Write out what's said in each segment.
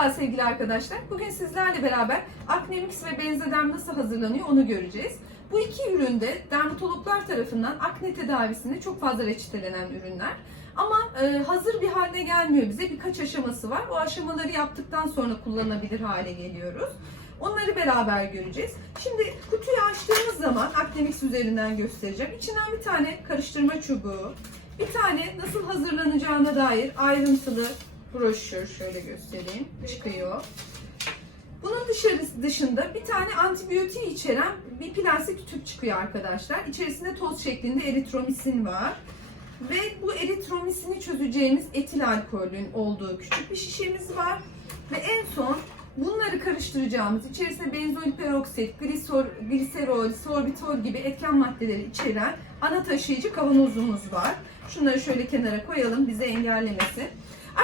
Merhaba sevgili arkadaşlar. Bugün sizlerle beraber Aknemix ve Benzedem nasıl hazırlanıyor onu göreceğiz. Bu iki üründe dermatologlar tarafından akne tedavisinde çok fazla reçetelenen ürünler. Ama e, hazır bir halde gelmiyor bize. Birkaç aşaması var. O aşamaları yaptıktan sonra kullanabilir hale geliyoruz. Onları beraber göreceğiz. Şimdi kutuyu açtığımız zaman Aknemix üzerinden göstereceğim. İçinden bir tane karıştırma çubuğu, bir tane nasıl hazırlanacağına dair ayrıntılı broşür şöyle göstereyim çıkıyor. Bunun dışarısı dışında bir tane antibiyotik içeren bir plastik tüp çıkıyor arkadaşlar. İçerisinde toz şeklinde eritromisin var. Ve bu eritromisini çözeceğimiz etil alkolün olduğu küçük bir şişemiz var. Ve en son bunları karıştıracağımız içerisinde benzoil peroksit, glisor, gliserol, sorbitol gibi etken maddeleri içeren ana taşıyıcı kavanozumuz var. Şunları şöyle kenara koyalım bize engellemesin.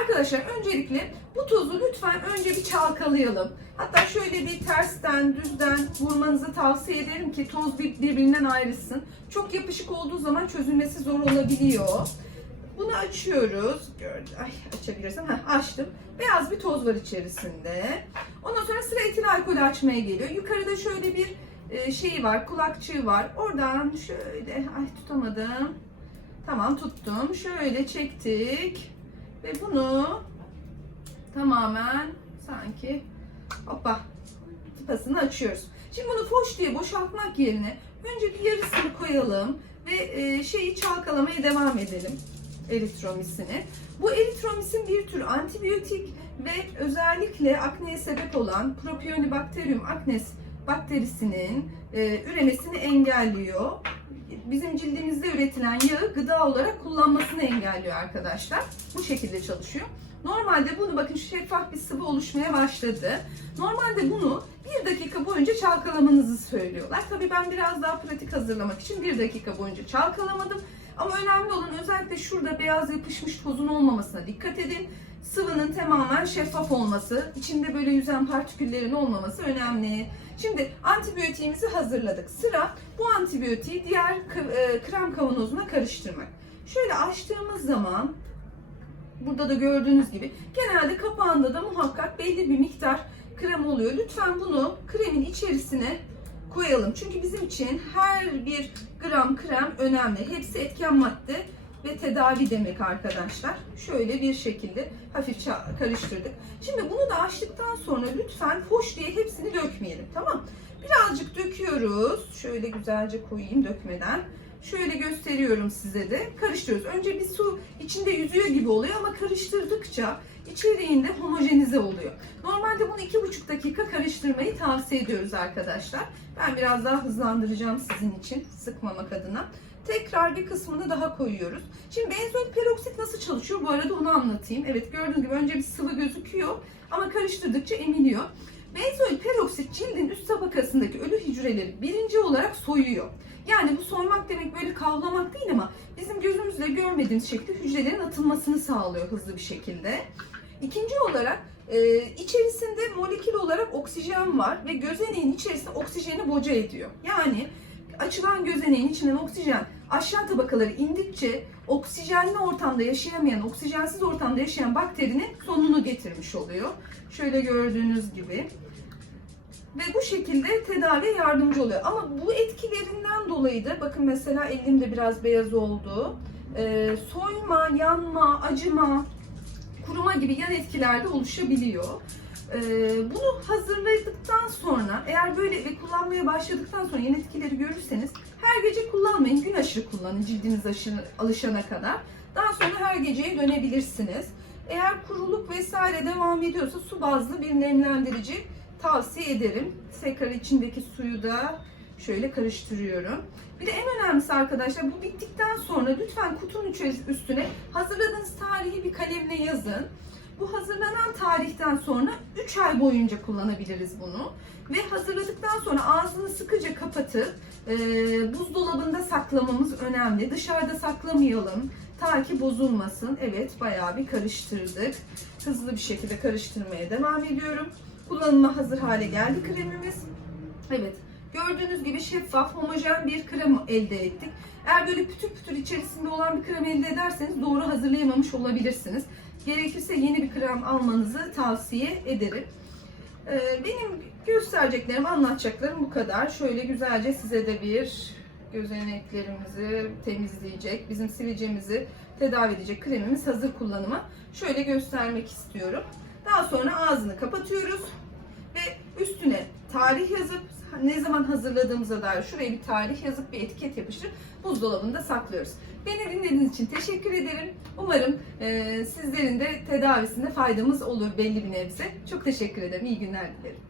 Arkadaşlar öncelikle bu tozu lütfen önce bir çalkalayalım. Hatta şöyle bir tersten, düzden vurmanızı tavsiye ederim ki toz bir- birbirinden ayrılsın. Çok yapışık olduğu zaman çözülmesi zor olabiliyor. Bunu açıyoruz. Ay açabilirsem. Heh, açtım. Beyaz bir toz var içerisinde. Ondan sonra sıra etil alkolü açmaya geliyor. Yukarıda şöyle bir e, şeyi var, kulakçığı var. Oradan şöyle, ay tutamadım. Tamam tuttum. Şöyle çektik. Ve bunu tamamen sanki hoppa tıpasını açıyoruz. Şimdi bunu foş diye boşaltmak yerine önce bir yarısını koyalım ve e, şeyi çalkalamaya devam edelim eritromisini. Bu eritromisin bir tür antibiyotik ve özellikle akneye sebep olan Propionibacterium acnes bakterisinin e, üremesini engelliyor. Bizim cildimizde üretilen yağı gıda olarak kullanmasını engelliyor arkadaşlar. Bu şekilde çalışıyor. Normalde bunu bakın şeffaf bir sıvı oluşmaya başladı. Normalde bunu bir dakika boyunca çalkalamanızı söylüyorlar. Tabii ben biraz daha pratik hazırlamak için bir dakika boyunca çalkalamadım. Ama önemli olan özellikle şurada beyaz yapışmış tozun olmamasına dikkat edin. Sıvının tamamen şeffaf olması, içinde böyle yüzen partiküllerin olmaması önemli. Şimdi antibiyotiğimizi hazırladık. Sıra bu antibiyotiği diğer e, krem kavanozuna karıştırmak. Şöyle açtığımız zaman burada da gördüğünüz gibi genelde kapağında da muhakkak belli bir miktar krem oluyor. Lütfen bunu kremin içerisine koyalım. Çünkü bizim için her bir gram krem önemli. Hepsi etken madde ve tedavi demek arkadaşlar. Şöyle bir şekilde hafif ça- karıştırdık. Şimdi bunu da açtıktan sonra lütfen hoş diye hepsini dökmeyelim tamam Birazcık döküyoruz. Şöyle güzelce koyayım dökmeden. Şöyle gösteriyorum size de. Karıştırıyoruz. Önce bir su içinde yüzüyor gibi oluyor ama karıştırdıkça içeriğinde homojenize oluyor. Normalde bunu iki buçuk dakika karıştırmayı tavsiye ediyoruz arkadaşlar. Ben biraz daha hızlandıracağım sizin için sıkmamak adına. Tekrar bir kısmını daha koyuyoruz. Şimdi benzoil peroksit nasıl çalışıyor bu arada onu anlatayım. Evet gördüğünüz gibi önce bir sıvı gözüküyor ama karıştırdıkça emiliyor. Benzoil peroksit cildin üst tabakasındaki ölü hücreleri birinci olarak soyuyor. Yani bu soymak demek böyle kavlamak değil ama bizim gözümüzle görmediğimiz şekilde hücrelerin atılmasını sağlıyor hızlı bir şekilde. İkinci olarak e, içerisinde molekül olarak oksijen var ve gözeneğin içerisinde oksijeni boca ediyor. Yani açılan gözeneğin içinden oksijen aşağı tabakaları indikçe oksijenli ortamda yaşayamayan, oksijensiz ortamda yaşayan bakterinin sonunu getirmiş oluyor. Şöyle gördüğünüz gibi. Ve bu şekilde tedaviye yardımcı oluyor. Ama bu etkilerinden dolayı da bakın mesela elimde biraz beyaz oldu. Ee, soyma, yanma, acıma, kuruma gibi yan etkiler de oluşabiliyor. Ee, bunu hazırladıktan sonra eğer böyle ve kullanmaya başladıktan sonra yan etkileri görürseniz her gece kullanmayın. Gün aşırı kullanın cildiniz aşırı alışana kadar. Daha sonra her geceye dönebilirsiniz. Eğer kuruluk vesaire devam ediyorsa su bazlı bir nemlendirici tavsiye ederim. Tekrar içindeki suyu da şöyle karıştırıyorum. Bir de en önemlisi arkadaşlar bu bittikten sonra lütfen kutunun üstüne hazırladığınız tarihi bir kalemle yazın. Bu hazırlanan tarihten sonra 3 ay boyunca kullanabiliriz bunu. Ve hazırladıktan sonra ağzını sıkıca kapatıp e, buzdolabında saklamamız önemli. Dışarıda saklamayalım ta ki bozulmasın. Evet bayağı bir karıştırdık. Hızlı bir şekilde karıştırmaya devam ediyorum. Kullanıma hazır hale geldi kremimiz. Evet gördüğünüz gibi şeffaf homojen bir krem elde ettik. Eğer böyle pütür pütür içerisinde olan bir krem elde ederseniz doğru hazırlayamamış olabilirsiniz. Gerekirse yeni bir krem almanızı tavsiye ederim. Ee, Benim göstereceklerim, anlatacaklarım bu kadar. Şöyle güzelce size de bir gözeneklerimizi temizleyecek, bizim sivilcemizi tedavi edecek kremimiz hazır kullanıma. Şöyle göstermek istiyorum. Daha sonra ağzını kapatıyoruz ve üstüne tarih yazıp ne zaman hazırladığımıza dair şuraya bir tarih yazıp bir etiket yapıştırıp buzdolabında saklıyoruz. Beni dinlediğiniz için teşekkür ederim. Umarım e, sizlerin de tedavisinde faydamız olur belli bir nebze. Çok teşekkür ederim. İyi günler dilerim.